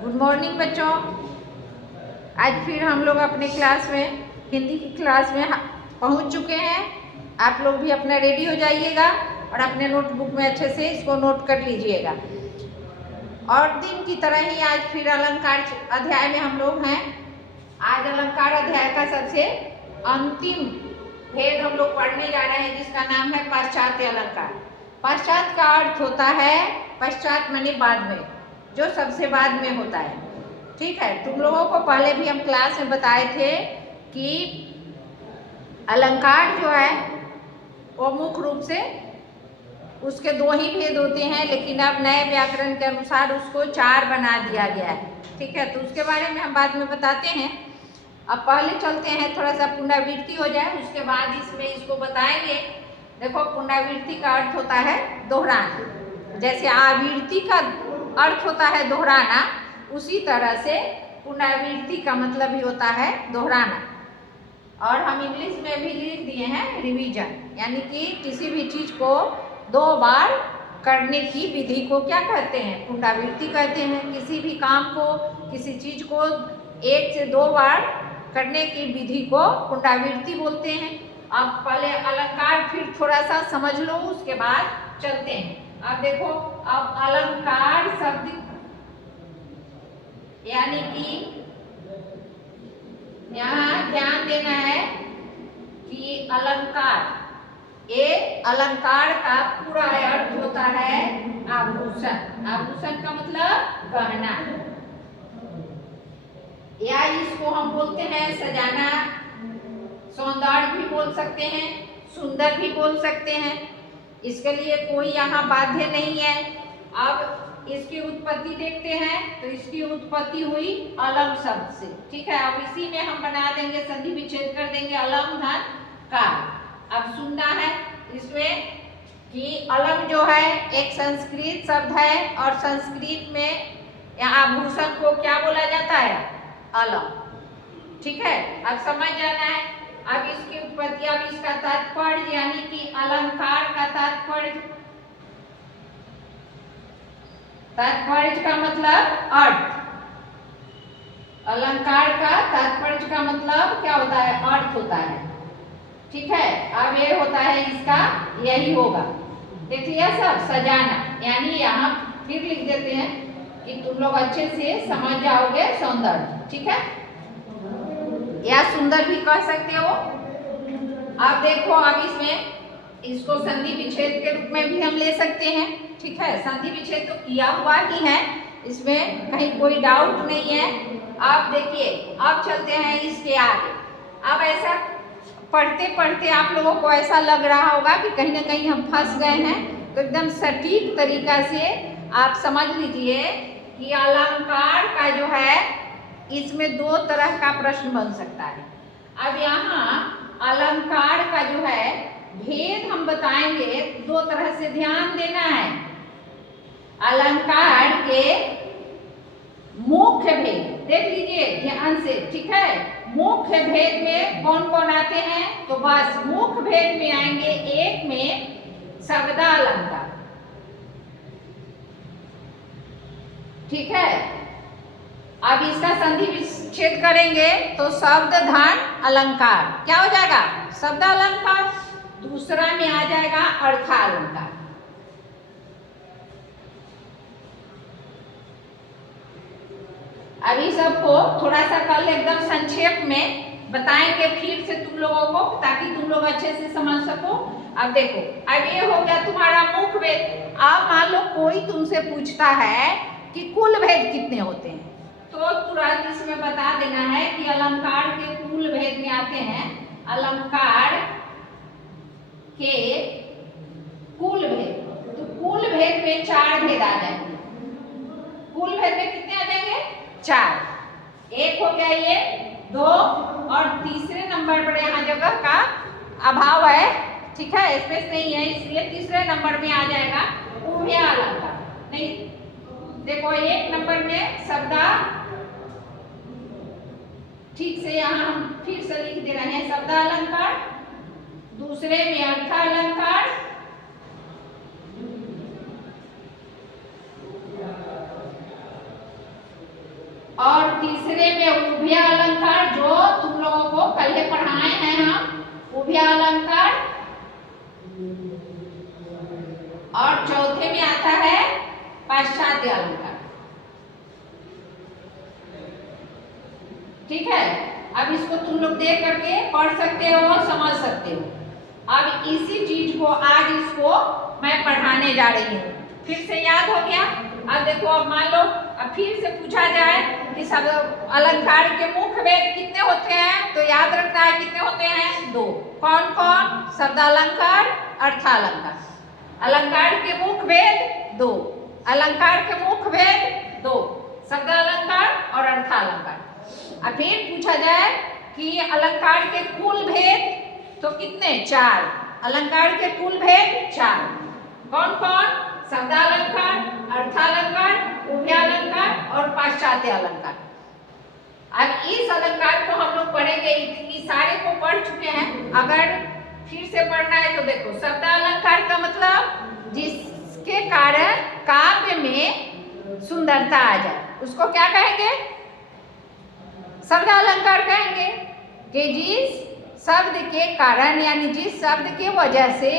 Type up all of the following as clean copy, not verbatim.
Good morning बच्चों। आज फिर हम लोग अपने क्लास में हिंदी की क्लास में पहुंच चुके हैं। आप लोग भी अपना रेडी हो जाइएगा और अपने नोटबुक में अच्छे से इसको नोट कर लीजिएगा। और दिन की तरह ही आज फिर अलंकार अध्याय में हम लोग हैं। आज अलंकार अध्याय का सबसे अंतिम भेद हम लोग पढ़ने जा रहे हैं, जिसका नाम है पाश्चात्य अलंकार। पाश्चात्य का अर्थ होता है पश्चात माने बाद में, जो सबसे बाद में होता है। ठीक है, तुम लोगों को पहले भी हम क्लास में बताए थे कि अलंकार जो है वो मुख्य रूप से उसके दो ही भेद होते हैं, लेकिन अब नए व्याकरण के अनुसार उसको 4 बना दिया गया है। ठीक है, तो उसके बारे में हम बाद में बताते हैं। अब पहले चलते हैं, थोड़ा सा पुनरावृत्ति हो जाए, उसके बाद इसमें इसको बताएंगे। देखो, पुनरावृत्ति का अर्थ होता है दोहराना। जैसे आवृत्ति का अर्थ होता है दोहराना, उसी तरह से पुनरावृत्ति का मतलब ही होता है दोहराना। और हम इंग्लिश में भी लिख दिए हैं रिवीजन, यानी कि किसी भी चीज को 2 बार करने की विधि को क्या कहते हैं? पुनरावृत्ति कहते हैं। किसी भी काम को, किसी चीज को 1 से 2 बार करने की विधि को पुनरावृत्ति बोलते हैं। अब पहले अलंकार फिर थोड़ा सा समझ लो, उसके बाद चलते हैं। अब देखो, अब अलंकार शब्द यानी कि यहाँ ध्यान देना है कि अलंकार, ये अलंकार का पूरा अर्थ होता है आभूषण। आभूषण का मतलब गहना, या इसको हम बोलते हैं सजाना, सौंदर्य भी बोल सकते हैं, सुंदर भी बोल सकते हैं। इसके लिए कोई यहाँ बाध्य नहीं है। अब इसकी उत्पत्ति देखते हैं, तो इसकी उत्पत्ति हुई अलम शब्द से। ठीक है, अब इसी में हम बना देंगे, संधि विच्छेद कर देंगे, अलम धन का। अब सुनना है इसमें कि अलम जो है एक संस्कृत शब्द है, और संस्कृत में आभूषण को क्या बोला जाता है? अलम। ठीक है, अब समझ जाना है। अब इसकी उत्पत्ति, अब इसका तात्पर्य यानी कि अलंकार का तात्पर्य, तात्पर्य का मतलब अर्थ। अलंकार का तात्पर्य का मतलब क्या होता है? अर्थ होता है। ठीक है, अब ये होता है इसका, यही होगा। देख लिया सब? सजाना, यानी यहाँ फिर लिख देते हैं कि तुम लोग अच्छे से समझ जाओगे सौंदर्य। ठीक है, या सुंदर भी कह सकते हो। अब देखो, अब इसमें इसको संधि विच्छेद के रूप में भी हम ले सकते हैं। ठीक है, संधि विच्छेद तो किया हुआ ही है, इसमें कहीं कोई डाउट नहीं है। अब देखिए, अब चलते हैं इसके आगे। अब ऐसा पढ़ते पढ़ते आप लोगों को ऐसा लग रहा होगा कि कहीं ना कहीं हम फंस गए हैं, तो एकदम सटीक तरीका से आप समझ लीजिए कि अलंकार का जो है, इसमें 2 तरह का प्रश्न बन सकता है। अब यहाँ अलंकार का जो है भेद हम बताएंगे 2 तरह से, ध्यान देना है। अलंकार के मुख्य भेद देख लीजिए ध्यान से। ठीक है, मुख्य भेद में कौन कौन आते हैं? तो बस मुख्य भेद में आएंगे, एक में शब्दालंकार। ठीक है, अब इसका संधि विच्छेद करेंगे तो शब्द धन अलंकार क्या हो जाएगा? शब्दालंकार। दूसरा में आ जाएगा अर्थालंकार। अभी सबको थोड़ा सा कल एकदम संक्षेप में बताएंगे फिर से तुम लोगों को, ताकि तुम लोग अच्छे से समझ सको। अब देखो, अब ये हो गया तुम्हारा मुख्य भेद। अब मान लो कोई तुमसे पूछता है कि कुल भेद कितने होते हैं, तो तुरंत इसमें बता देना है कि अलंकार के कुल भेद में आते हैं, अलंकार के कुल भेद। तो कुल भेद में 4 भेद आ जाएंगे। कुल भेद में कितने आ जाएंगे? 4। एक हो गया ये, 2, और तीसरे नंबर पर यहाँ जगह का अभाव है। ठीक है, स्पेस नहीं है, इसलिए तीसरे नंबर में आ जाएगा उभय अलंकार। नहीं, देखो 1 नंबर में शब्दा, ठीक से यहाँ हम फिर से लिख दे रहे हैं शब्दालंकार। दूसरे में अर्थालंकार, तीसरे में उभय अलंकार, जो तुम लोगों को कल ही पढ़ाए हैं हम, उभय अलंकार। और चौथे में आता है पाश्चात्य अलंकार। ठीक है, अब इसको तुम लोग देख करके पढ़ सकते हो, समझ सकते हो। अब इसी चीज को आज इसको मैं पढ़ाने जा रही हूँ। फिर से याद हो गया? अब देखो, अब मान लो अब फिर से पूछा जाए कि सब अलंकार के मुख्य भेद कितने होते हैं, तो याद रखना है कितने होते हैं? 2। कौन कौन? शब्दालंकार, अर्थालंकार। अलंकार के मुख्य भेद 2, अलंकार के मुख्य भेद 2, शब्दालंकार और अर्थालंकार। अब फिर पूछा जाए कि अलंकार के कुल भेद तो कितने? 4। अलंकार के कुल भेद 4। कौन कौन? शब्दालंकार, अर्थालंकार, उभयालंकार और पाश्चात्य अलंकार। अब इस अलंकार को हम लोग पढ़ेंगे, इतनी सारे को पढ़ चुके हैं। अगर फिर से पढ़ना है तो देखो, शब्दालंकार का मतलब जिसके कारण काव्य में सुंदरता आ जाए, उसको क्या कहेंगे? शब्दालंकार कहेंगे। कि जिस शब्द के कारण यानी जिस शब्द के वजह से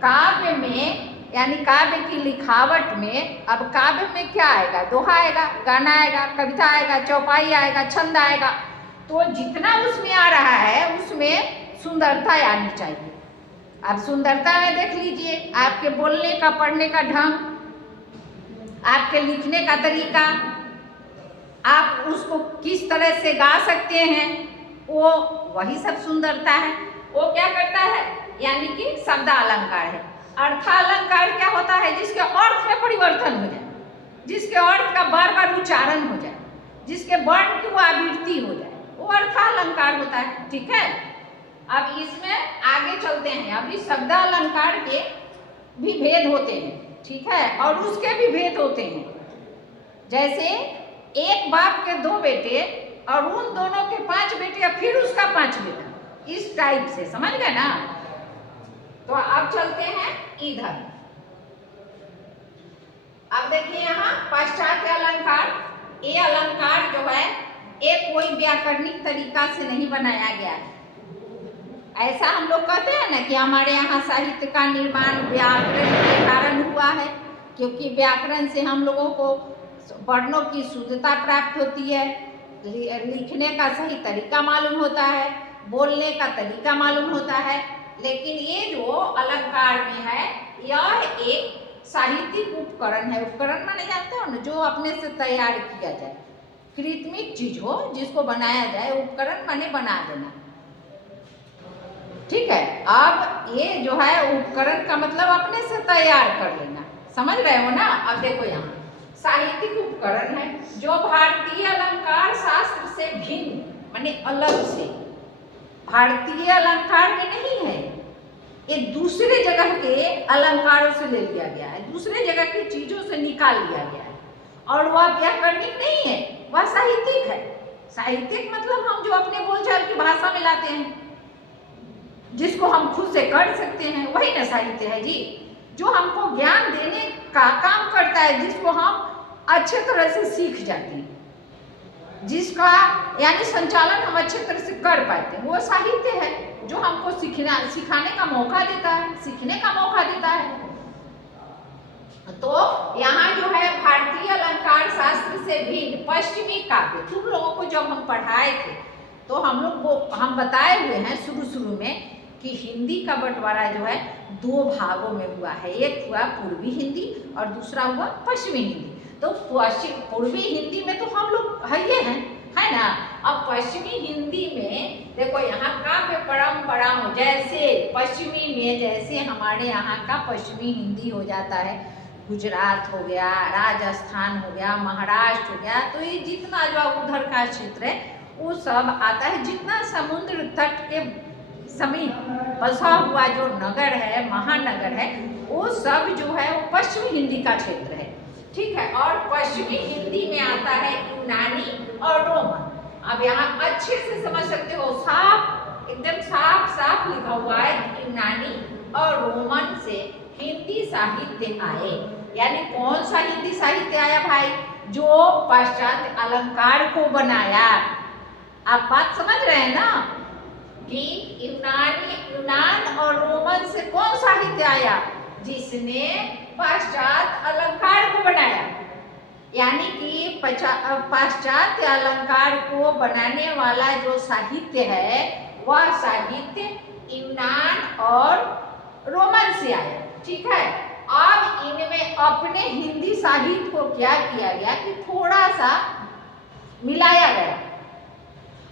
काव्य में यानी काव्य की लिखावट में, अब काव्य में क्या आएगा? दोहा आएगा, गाना आएगा, कविता आएगा, चौपाई आएगा, छंद आएगा। तो जितना उसमें आ रहा है उसमें सुंदरता आनी चाहिए। अब सुंदरता में देख लीजिए, आपके बोलने का, पढ़ने का ढंग, आपके लिखने का तरीका, आप उसको किस तरह से गा सकते हैं, वो वही सब सुंदरता है। वो क्या करता है? यानी कि शब्दालंकार है। अर्थालंकार क्या होता है? जिसके अर्थ में परिवर्तन हो जाए, जिसके अर्थ का बार बार उच्चारण हो जाए, जिसके वर्ण की वो आवृत्ति हो जाए, वो अर्थालंकार होता है। ठीक है, अब इसमें आगे चलते हैं। अभी शब्दालंकार के भी भेद होते हैं, ठीक है, और उसके भी भेद होते हैं। जैसे एक बाप के 2 बेटे और उन दोनों के 5 बेटे और फिर उसका 5 बेटा, इस टाइप से, समझ गए ना? तो अब चलते हैं इधर। अब देखिए यहाँ पाश्चात्य अलंकार। ये अलंकार जो है एक कोई व्याकरणिक तरीका से नहीं बनाया गया है। ऐसा हम लोग कहते हैं ना कि हमारे यहाँ साहित्य का निर्माण व्याकरण के कारण हुआ है, क्योंकि व्याकरण से हम लोगों को वर्णों की शुद्धता प्राप्त होती है, लिखने का सही तरीका मालूम होता है, बोलने का तरीका मालूम होता है। लेकिन ये जो अलंकार में है, यह एक साहित्यिक उपकरण है। उपकरण माने जानते हो ना, जो अपने से तैयार किया जाए, कृत्रिम चीज हो जिसको बनाया जाए। उपकरण माने बना देना। ठीक है, अब ये जो है उपकरण का मतलब अपने से तैयार कर लेना, समझ रहे हो ना? अब देखो यहाँ साहित्यिक उपकरण है जो भारतीय अलंकार शास्त्र से भिन्न माने अलग से, भारतीय अलंकार में नहीं है, ये दूसरे जगह के अलंकारों से ले लिया गया है, दूसरे जगह की चीजों से निकाल लिया गया है। और वह व्याकरणिक नहीं है, वह साहित्यिक है। साहित्यिक मतलब हम जो अपने बोलचाल की भाषा में लाते हैं, जिसको हम खुद से कर सकते हैं, वही ना साहित्य है जी। जो हमको ज्ञान देने का काम करता है, जिसको हम अच्छे तरह से सीख जाते हैं, जिसका यानी संचालन हम अच्छे तरह से कर पाते हैं, वो साहित्य है। जो हमको सिखाने का मौका देता है, सीखने का मौका देता है। तो यहाँ जो है भारतीय अलंकार शास्त्र से भिन्न पश्चिमी काव्य, तुम लोगों को जब हम पढ़ाए थे तो हम लोग को हम बताए हुए हैं शुरू में कि हिंदी का बंटवारा जो है 2 भागों में हुआ है। एक हुआ पूर्वी हिंदी और दूसरा हुआ पश्चिमी हिंदी। तो पूर्वी हिंदी में तो हम लोग है ना। अब पश्चिमी हिंदी में देखो यहाँ काव्य परंपरा हो, जैसे पश्चिमी में जैसे हमारे यहाँ का पश्चिमी हिंदी हो जाता है, गुजरात हो गया, राजस्थान हो गया, महाराष्ट्र हो गया, तो ये जितना जो उधर का क्षेत्र है वो सब आता है। जितना समुद्र तट के समीप बसा हुआ जो नगर है, महानगर है, वो सब जो है वो पश्चिमी हिंदी का क्षेत्र है। ठीक है, और पश्चिमी हिंदी में आता है यूनानी और रोमन। अब यहाँ अच्छे से समझ सकते हो, साफ एकदम साफ लिखा हुआ है यूनानी और रोमन से हिंदी साहित्य आए। यानी कौन सा हिंदी साहित्य आया भाई? जो पाश्चात्य अलंकार को बनाया। आप बात समझ रहे हैं ना कि यूनान और रोमन से कौन साहित्य आया? जिसने पाश्चात्य अलंकार को बनाया। यानी कि पाश्चात्य अलंकार को बनाने वाला जो साहित्य है वह साहित्य यूनान और रोमन से आया। ठीक है, अब इनमें अपने हिंदी साहित्य को क्या किया गया कि थोड़ा सा मिलाया गया,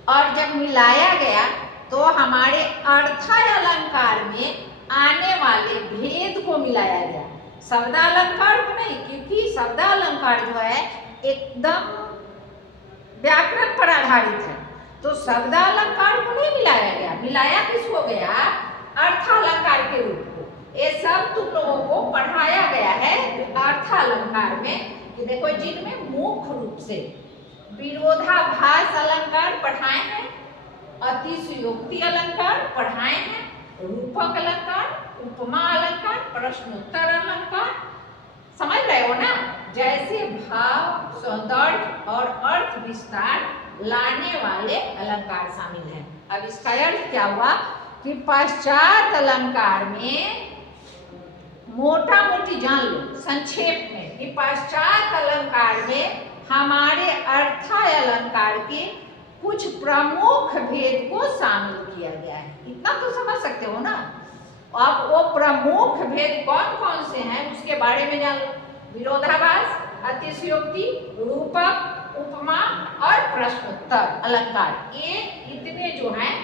और जब मिलाया गया तो हमारे अर्थालंकार में आने वाले भेद को मिलाया गया, शब्दालंकार को नहीं, क्योंकि शब्दालंकार जो है एकदम व्याकरण पर आधारित है, तो शब्दालंकार को नहीं मिलाया गया। मिलाया किसको गया? अर्थालंकार के रूप को। ये सब तुम लोगों को पढ़ाया गया है अर्थालंकार में कि देखो, जिनमें मुख्य रूप से विरोधाभास अलंकार पढ़ाए हैं, अतिशयोक्ति अलंकार पढ़ाए हैं, रूपक अलंकार, उपमा अलंकार, प्रश्नोत्तर अलंकार। समझ रहे हो ना? जैसे भाव, सौंदर्य और अर्थ विस्तार लाने वाले अलंकार शामिल हैं। अब इसका अर्थ क्या हुआ कि पाश्चात्य अलंकार में मोटा मोटी जान लो संक्षेप में कि पाश्चात्य अलंकार में हमारे अर्थाय अलंकार के कुछ प्रमुख भेद को शामिल किया गया है। इतना तो समझ सकते हो ना? अब वो प्रमुख भेद कौन कौन से हैं उसके बारे में जान लो। विरोधाभास, अतिशयोक्ति, रूपक, उपमा और प्रश्नोत्तर अलंकार, ये इतने जो हैं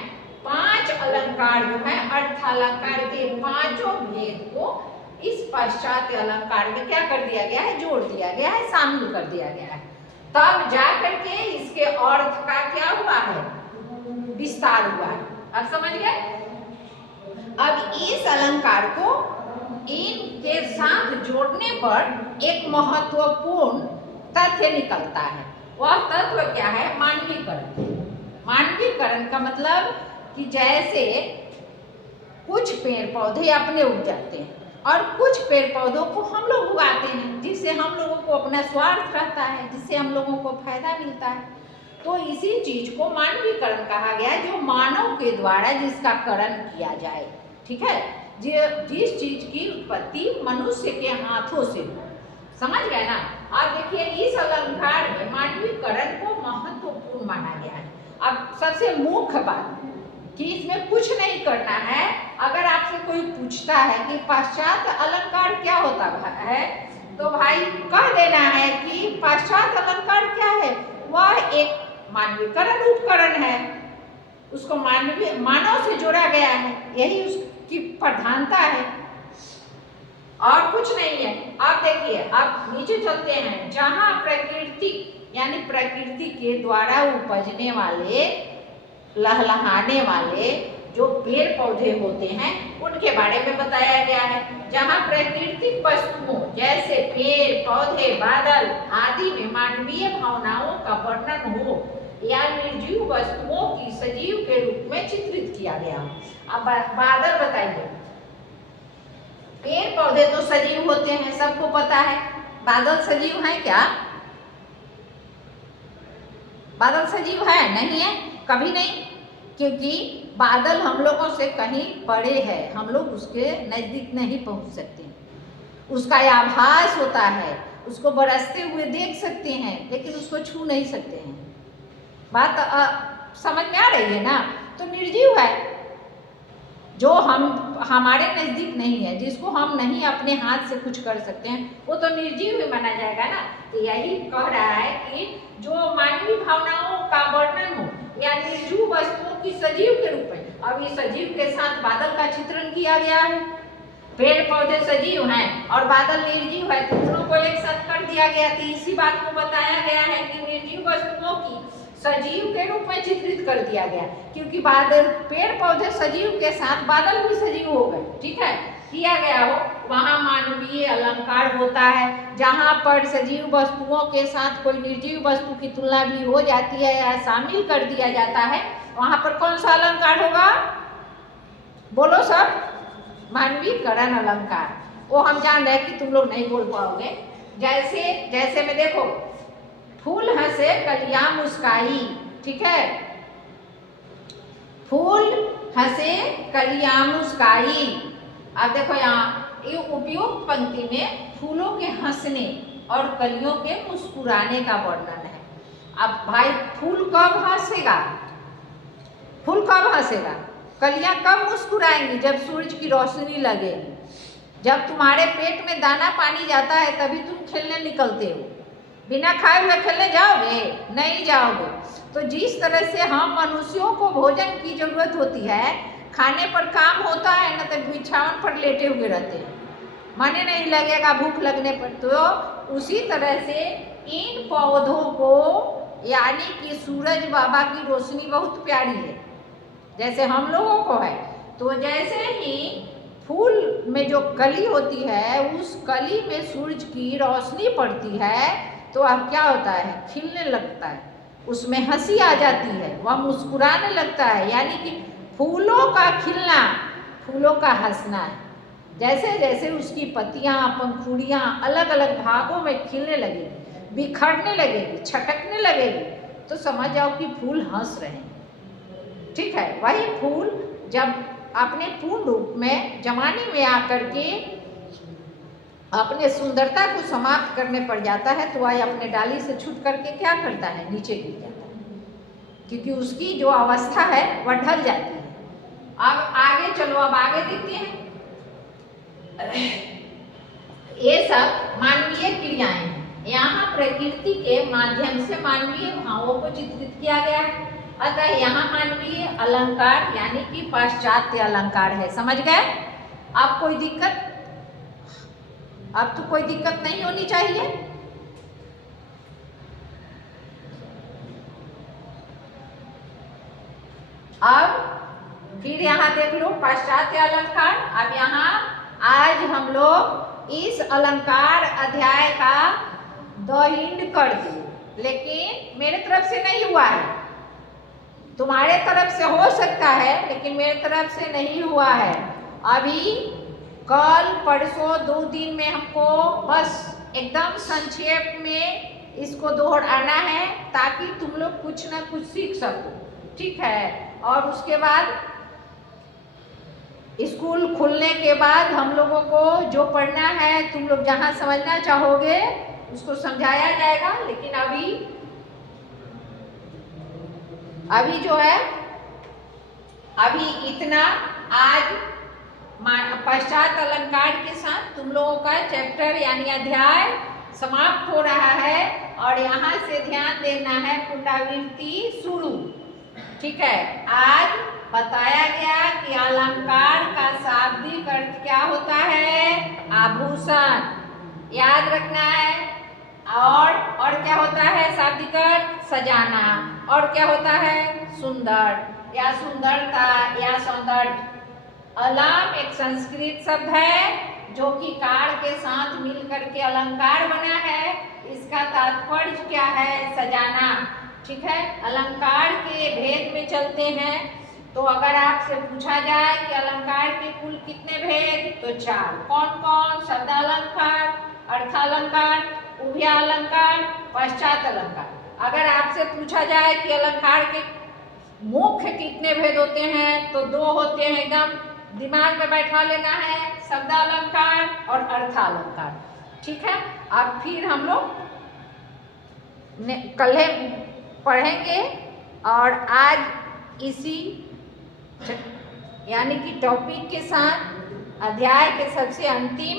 5 अलंकार जो हैं अर्थालंकार के पांचों भेद को इस पाश्चात्य अलंकार में क्या कर दिया गया है? जोड़ दिया गया है, शामिल कर दिया गया है। तब जाकर के इसके अर्थ का क्या हुआ है? विस्तार हुआ है। अब समझ गए? अब इस अलंकार को इनके साथ जोड़ने पर एक महत्वपूर्ण तथ्य निकलता है। वह तत्व क्या है? मानवीकरण। मानवीकरण का मतलब कि जैसे कुछ पेड़ पौधे अपने उग जाते हैं और कुछ पेड़ पौधों को हम लोग उगाते हैं, जिससे हम लोगों को अपना स्वार्थ रहता है, जिससे हम लोगों को फायदा मिलता है। तो इसी चीज को मानवीकरण कहा गया है, जो मानव के द्वारा जिसका करण किया जाए। ठीक है, जिस चीज की उत्पत्ति मनुष्य के हाथों से हो। समझ गए ना? अब देखिए, इस अलंकार में मानवीकरण को महत्वपूर्ण माना गया है। अब सबसे मुख्य बात कि इसमें कुछ नहीं करना है। अगर आपसे कोई पूछता है कि पाश्चात्य अलंकार क्या होता है, तो भाई कह देना है कि पाश्चात्य अलंकार क्या है? वह एक मानवीकरण उपकरण है, उसको मानव से जोड़ा गया है, यही उसकी प्रधानता है और कुछ नहीं है। आप देखिए, आप नीचे चलते हैं, जहां प्रकृति यानी प्रकृति के द्वारा उपजने वाले, लहलहाने वाले जो पेड़ पौधे होते हैं उनके बारे में बताया गया है। जहाँ प्राकृतिक वस्तुओं जैसे पेड़ पौधे, बादल आदि में मानवीय भावनाओं का वर्णन हो या निर्जीव वस्तुओं की सजीव के रूप में चित्रित किया गया हो। अब बादल बताइए, पेड़ पौधे तो सजीव होते हैं, सबको पता है। बादल सजीव हैं क्या? बादल सजीव है? नहीं है, कभी नहीं, क्योंकि बादल हम लोगों से कहीं परे है, हम लोग उसके नज़दीक नहीं पहुंच सकते। उसका आभास होता है, उसको बरसते हुए देख सकते हैं, लेकिन उसको छू नहीं सकते हैं। बात समझ में आ रही है ना? तो निर्जीव है, जो हमारे नज़दीक नहीं है, जिसको हम नहीं अपने हाथ से कुछ कर सकते हैं, वो तो निर्जीव ही माना जाएगा ना। तो यही कह रहा है कि जो मानवीय भावनाओं का वर्णन हो या निर्जीव वस्तुओं की सजीव के रूप में, अब इस सजीव के साथ बादल का चित्रण किया गया है। पेड़ पौधे सजीव हैं और बादल निर्जीव है, दोनों को एक साथ कर दिया गया। तो इसी बात को बताया गया है कि निर्जीव वस्तुओं की सजीव के रूप में चित्रित कर दिया गया, क्योंकि बादल, पेड़ पौधे सजीव के साथ बादल भी सजीव हो गए। ठीक है, किया गया हो, वहाँ मानवीय अलंकार होता है। जहाँ पर सजीव वस्तुओं के साथ कोई निर्जीव वस्तु की तुलना भी हो जाती है या शामिल कर दिया जाता है, वहाँ पर कौन सा अलंकार होगा? बोलो सब। मानवीकरण अलंकार। वो हम जान रहे हैं कि तुम लोग नहीं बोल पाओगे। जैसे में देखो, फूल हंसे कलियां मुस्काई, ठीक है। फूल हंसे कलियां मुस्काई। अब देखो यहाँ ये उपयुक्त पंक्ति में फूलों के हंसने और कलियों के मुस्कुराने का वर्णन है। अब भाई फूल कब हंसेगा, फूल कब हंसेगा, कलियां कब मुस्कुराएंगी, जब सूरज की रोशनी लगेगी। जब तुम्हारे पेट में दाना पानी जाता है तभी तुम खेलने निकलते हो। बिना खाए हुए खेलने जाओगे, नहीं जाओगे। तो जिस तरह से हम मनुष्यों को भोजन की जरूरत होती है, खाने पर काम होता है ना, तो बिछावन पर लेटे हुए रहते हैं, माने नहीं लगेगा भूख लगने पर। तो उसी तरह से इन पौधों को, यानी कि सूरज बाबा की रोशनी बहुत प्यारी है, जैसे हम लोगों को है। तो जैसे ही फूल में जो कली होती है, उस कली में सूरज की रोशनी पड़ती है तो अब क्या होता है, खिलने लगता है, उसमें हंसी आ जाती है, वह मुस्कुराने लगता है। यानी कि फूलों का खिलना, फूलों का हंसना है। जैसे जैसे उसकी पत्तियां, पंखुड़ियां अलग अलग भागों में खिलने लगेगी, बिखरने लगेगी, छटकने लगेगी, तो समझ जाओ कि फूल हंस रहे हैं, ठीक है। वही फूल जब अपने पूर्ण रूप में जमाने में आकर के अपने सुंदरता को समाप्त करने पर जाता है, तो वह अपने डाली से छूट करके क्या करता है, नीचे गिर जाता है, क्योंकि उसकी जो अवस्था है वह ढल जाती है। अब आगे चलो, अब आगे देखते हैं। ये सब मानवीय क्रियाएं हैं। यहाँ प्रकृति के माध्यम से मानवीय भावों को चित्रित किया गया है। अतः यहाँ मानवीय अलंकार यानी कि पाश्चात्य अलंकार है। समझ गए? अब कोई दिक्कत, अब तो कोई दिक्कत नहीं होनी चाहिए। अब फिर यहाँ देख लो पाश्चात्य अलंकार। अब यहाँ आज हम लोग इस अलंकार अध्याय का द एंड कर दिए, लेकिन मेरे तरफ से नहीं हुआ है, तुम्हारे तरफ से हो सकता है, लेकिन मेरे तरफ से नहीं हुआ है। अभी कल परसों 2 दिन में हमको बस एकदम संक्षेप में इसको दोहराना है, ताकि तुम लोग कुछ ना कुछ सीख सको, ठीक है। और उसके बाद स्कूल खुलने के बाद हम लोगों को जो पढ़ना है, तुम लोग जहाँ समझना चाहोगे उसको समझाया जाएगा। लेकिन अभी जो है, अभी इतना आज पश्चात अलंकार के साथ तुम लोगों का चैप्टर यानी अध्याय समाप्त हो रहा है। और यहाँ से ध्यान देना है, पुनरावृत्ति शुरू, ठीक है। आज बताया गया कि अलंकार का शाब्दिक अर्थ क्या होता है, आभूषण, याद रखना है। और क्या होता है शाब्दिक अर्थ, सजाना। और क्या होता है, सुंदर या सुंदरता या सौंदर्य। अलम एक संस्कृत शब्द है जो कि कार के साथ मिल करके अलंकार बना है। इसका तात्पर्य क्या है, सजाना, ठीक है। अलंकार के भेद में चलते हैं। तो अगर आपसे पूछा जाए कि अलंकार के कुल कितने भेद, तो 4। कौन कौन? शब्द अलंकार, अर्थालंकार, उभयालंकार, पश्चात अलंकार। अगर आपसे पूछा जाए कि अलंकार के मुख्य कितने भेद होते हैं, तो 2 होते हैं, एकदम दिमाग में बैठा लेना है, शब्द अलंकार और अर्थालंकार, ठीक है। अब फिर हम लोग कल पढ़ेंगे। और आज इसी यानी कि टॉपिक के साथ, अध्याय के सबसे अंतिम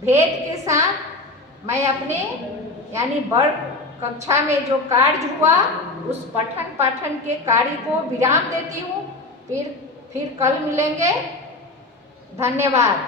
भेद के साथ मैं अपने यानी वर्ग कक्षा में जो कार्य हुआ उस पठन पाठन के कार्य को विराम देती हूँ। फिर कल मिलेंगे। धन्यवाद।